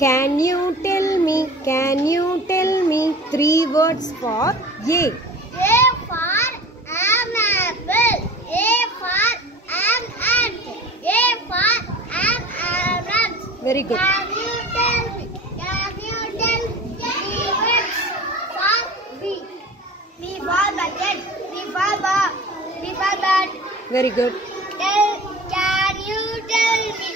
Can you tell me three words for A? A for am apple. A for am ant. A for am ant. Very good. Can you tell me three words for B? B for bucket. B for ball. B for bat. Very good. Can you tell me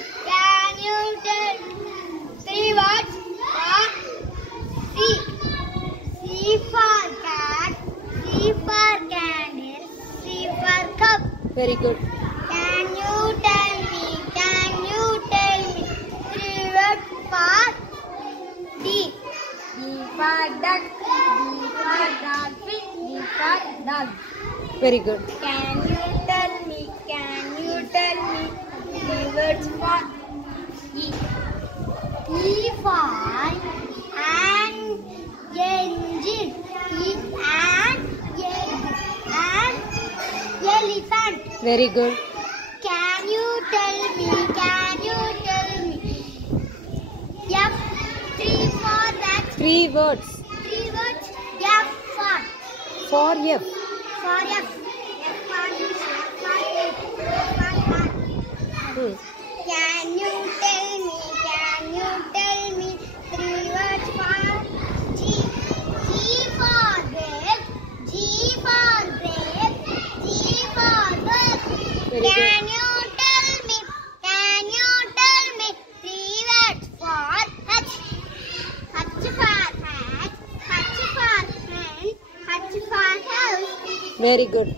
three words for C? C for cat, C for candle, C for cup. Very good. Can you tell me three words for D? D for duck, D for dolphin, D for dog. Very good. Can you tell me three words for E? E for an engine. E an elephant. Very good. Can you tell me F Three words F for F. for F. Can you tell me three words for G? G for grape, G for grape, G for grape. Very good. Can you tell me three words for H? H for hat, H for hand, H for house. Very good.